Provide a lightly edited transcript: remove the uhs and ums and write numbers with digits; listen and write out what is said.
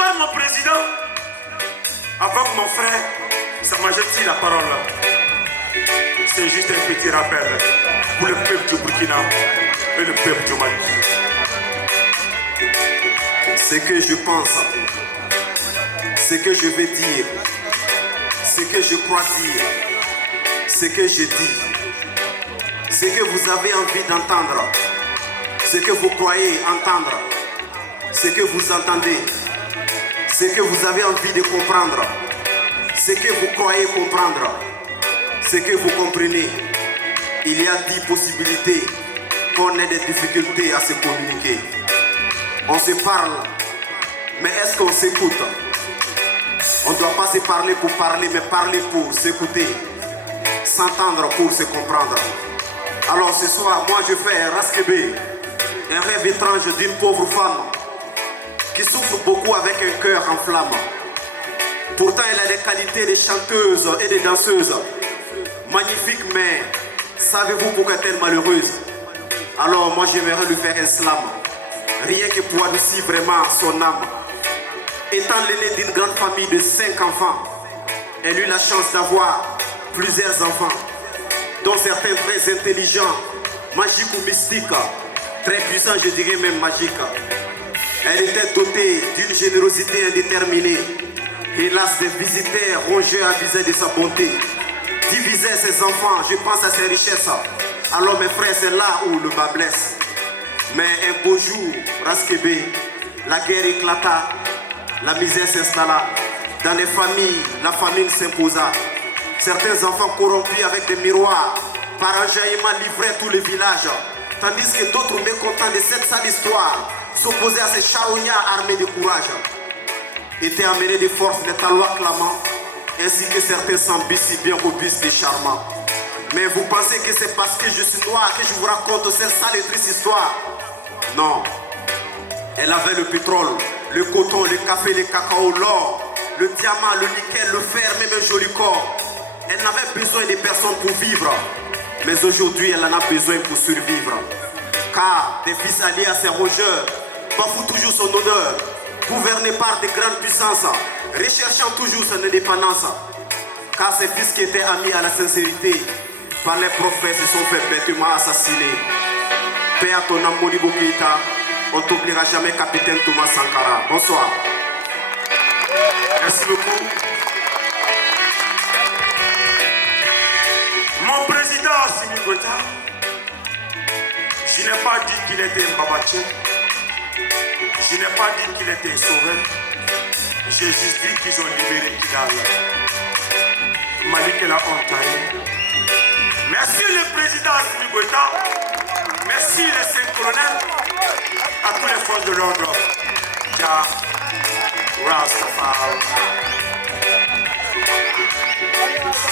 Bonsoir mon président. Avant que mon frère, Sa Majesté la parole, c'est juste un petit rappel pour le peuple du Burkina et le peuple du Mali. Ce que je pense, ce que je vais dire, ce que je crois dire, ce que je dis, ce que vous avez envie d'entendre, ce que vous croyez entendre, ce que vous entendez, ce que vous avez envie de comprendre, ce que vous croyez comprendre, ce que vous comprenez. Il y a 10 possibilités qu'on ait des difficultés à se communiquer. On se parle, mais est-ce qu'on s'écoute? On ne doit pas se parler pour parler, mais parler pour s'écouter, s'entendre pour se comprendre. Alors ce soir, moi je fais Raskébé, un rêve étrange d'une pauvre femme qui souffre beaucoup avec un cœur en flamme. Pourtant elle a des qualités de chanteuse et de danseuse. Magnifique, mais savez-vous pourquoi est-elle malheureuse? Alors moi j'aimerais lui faire un slam, rien que pour adoucir vraiment son âme. Étant l'aîné d'une grande famille de 5 enfants, elle eut la chance d'avoir plusieurs enfants, dont certains très intelligents, magiques ou mystiques, très puissants, je dirais même magiques. Elle était dotée d'une générosité indéterminée. Hélas, des visiteurs rongeurs abusaient de sa bonté, divisaient ses enfants, je pense à ses richesses. Alors mes frères, c'est là où le bas blesse. Mais un beau jour, Raskébé, la guerre éclata, la misère s'installa. Dans les familles, la famine s'imposa. Certains enfants corrompus avec des miroirs, par enjaillement livraient tous les villages, tandis que d'autres mécontents de cette sale histoire s'opposaient à ces charognards armés de courage. Étaient amenés de force des talois clamants, ainsi que certains s'embissent si bien au bus des charmants. Mais vous pensez que c'est parce que je suis noir que je vous raconte cette sale et triste histoire? Non. Elle avait le pétrole, le coton, le café, le cacao, l'or, le diamant, le nickel, le fer, même un joli corps. Elle n'avait besoin de personne pour vivre. Mais aujourd'hui, elle en a besoin pour survivre. Car des fils alliés à ses rongeurs bafouent toujours son honneur, gouvernés par de grandes puissances, recherchant toujours son indépendance. Car ces fils qui étaient amis à la sincérité, par les prophètes, se sont fait bêtement assassiner. Paix à ton âme, Modibo Keïta. On t'oubliera jamais, capitaine Thomas Sankara. Bonsoir. Merci beaucoup. Mon président Assimi Goïta, je n'ai pas dit qu'il était un babatien. Je n'ai pas dit qu'il était un sauveur. J'ai juste dit qu'ils ont libéré Kidal. Malik la Ontario. Merci le président Assimi Goïta. Merci les 5 colonels. À tous les forces de l'ordre. Ja, Rastafari.